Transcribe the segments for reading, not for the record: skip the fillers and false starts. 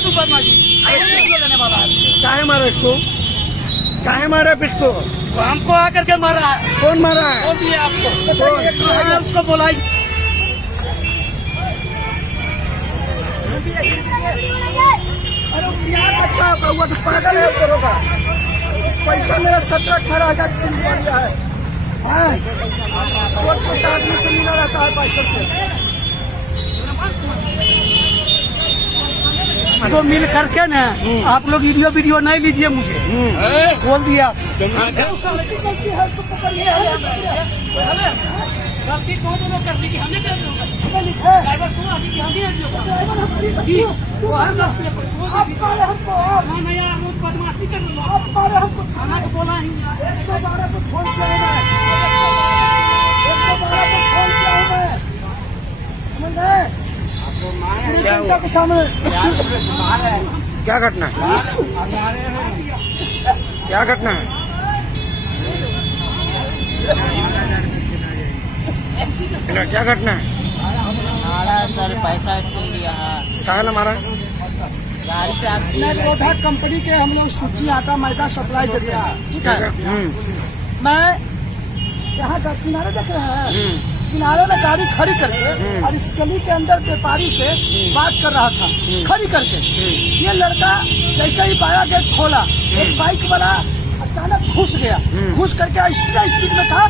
है तू बदमाशी लेने वाला है? काहे मारा इसको? काहे मारा इसको? वो हमको आकर के मारा है। कौन मारा है? कौन दिया आपको? हाँ, उसको बोला अरे प्याज अच्छा हुआ तो पागल है करोगा। पैसा मेरा 17-18 छीन लिया है। छोट छोटा आदमी से मिला रहता है बाइकर से। तो मिल करके ना आप लोग वीडियो नहीं लीजिए मुझे बोल दिया। गलती दो दोनों कर दी कि हमने कर दिया। ड्राइवर तू आदि की हमने बदमाशी कर हमको थाना को बोला ही 112 को फोन किया है। 112 को फोन किया है। समझ गए? जनता के सामने क्या घटना है? क्या घटना है? क्या घटना है? मारा सर, पैसा छीन लिया है। कहाँ ना मारा? गाड़ी से आग रोधा कंपनी के हम लोग सूची आटा मैदा सप्लाई देते हैं, ठीक है। मैं यहाँ का किनारे देख रहे हैं, किनारे में गाड़ी खड़ी करके और इस गली के अंदर व्यापारी से बात कर रहा था खड़ी करके। ये लड़का जैसे ही बाया गेट खोला, एक बाइक वाला अचानक घुस गया। घुस करके स्पीड में था,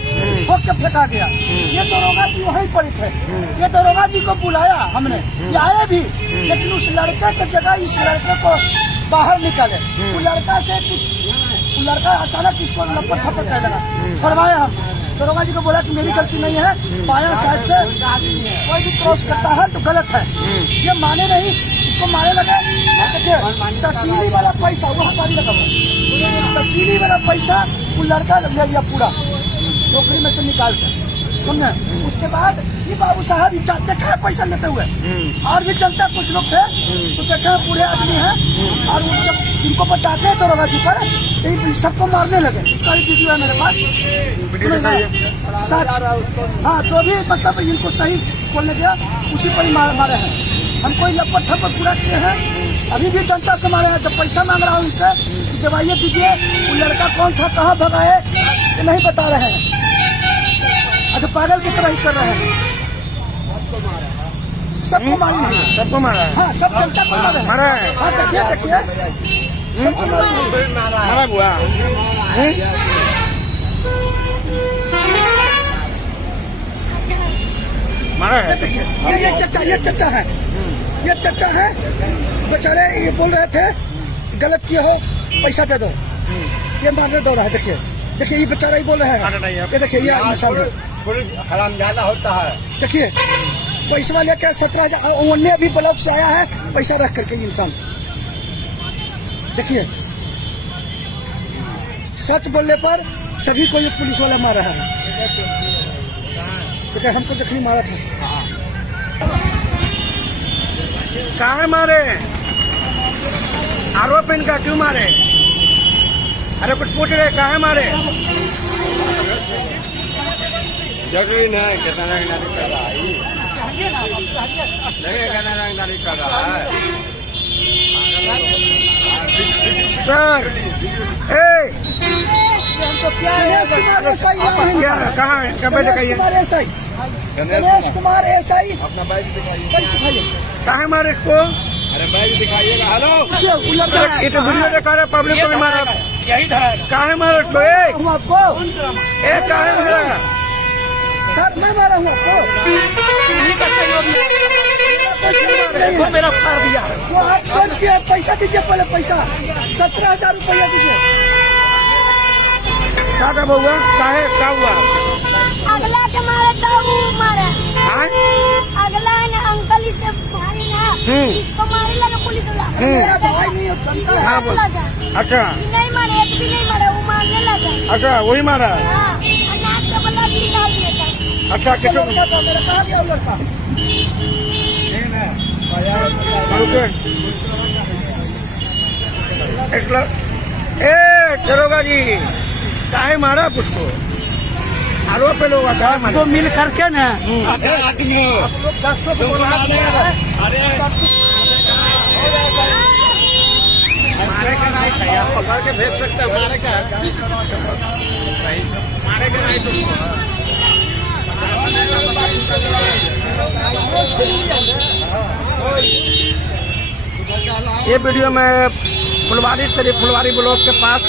ठोक के फेंका गया। ये दरोगा जी वहीं पर थे। ये दरोगा जी को बुलाया हमने, ये आए भी, लेकिन उस लड़के की जगह इस लड़के को बाहर निकाले। वो लड़का अचानक इसको लपट थपट करने लगा। छुड़वाए हम। दरोगा जी को बोला कि मेरी गलती नहीं है, बाया साइड से कोई भी क्रॉस करता है तो गलत है। ये माने नहीं, इसको मारे लगे। तहसीली वाला पैसा वो हमारी लगा, तहसीली वाला पैसा वो लड़का ले लिया पूरा नौकरी में से निकाल कर, समझे। उसके बाद ये बाबू साहब देखा है पैसा लेते हुए, और भी जनता कुछ लोग थे तो देखा पूरे आदमी हैं, और वो सब इनको बताते हैं दरोगा जी पर, सबको मारने लगे। उसका भी वीडियो है मेरे पास, सच। हाँ, जो भी मतलब इनको सही बोलने गया उसी पर ही मारे हैं। हमको लपट थप्पड़ पूरा किए हैं। अभी भी जनता से मारे हैं। जब पैसा मांग रहा हूँ उनसे कि दवाइयाँ दीजिए, वो लड़का कौन था, कहाँ भगाए, ये नहीं बता रहे हैं। अच्छा, पागल की तरह ही कर रहे हैं। सबको मारी नहीं, सबको मारा है। हाँ, सब जनता को मारा है। हाँ, देखिए सबको मारा हुआ। मारा है। देखिए ये चचा है। बेचारे ये बोल रहे थे गलत किए हो, पैसा दे दो। ये मारने दो रहा है। देखिए ये बेचारा ही बोल रहे हैं। ये देखिए ये इंसान है, हरामजादा होता है। देखिए पैसा लेकर 17,000 उन्हें अभी ब्लॉक से आया है पैसा रख करके इंसान। देखिए सच बोलने पर सभी को ये पुलिस वाला मार रहा है। देखिए हमको जखनी मारा था। कहाँ मारे? आरोप इनका क्यों मारे? अरे कुछ पूछ रहे, कहाँ मारे? जगह है कितना रंगदारी कर रहा है, कितना रंगदारी कर रहा है सर। कहाँ है? गणेश कुमार एसआई अपना बाइक दिखाइए। कहाँ मारे इसको? अरे बाइक दिखाइएगा। हेलो, ये तो वीडियो दिखा रहे, पब्लिक को भी मारा। यही था। कहाँ मारा इसको? आपको कहाँ मारा? सर मैं मारा हूँ आपको। मेरा फाड़ दिया। वो आप सब किया, पैसा दीजिए पहले, पैसा 17,000 रुपया दीजिए। क्या हुआ? क्या हुआ? अगला के मारे तो वो मारे। अगला ने अंकल इसके भाई ना इसको मारे लगा पुलिस वाला। मेरा भाई नहीं है, जनता है। अच्छा नहीं मारे, एक भी नहीं मारे, वो मारने लगा। अच्छा वही मारा। हाँ, अनाज का बल्ला भी डाल दिया था। अच्छा किसको? मेरा कहाँ गया लड़का? दरोगा जी काहे मारा उसको? आरोप पे लोग तो मिल करके ना आदमी हो। आप लोग 10 को पकड़ के भेज सकते हैं, मारे का मारे का नहीं तो ये वीडियो में फुलवारी शरीफ फुलवारी ब्लॉक के पास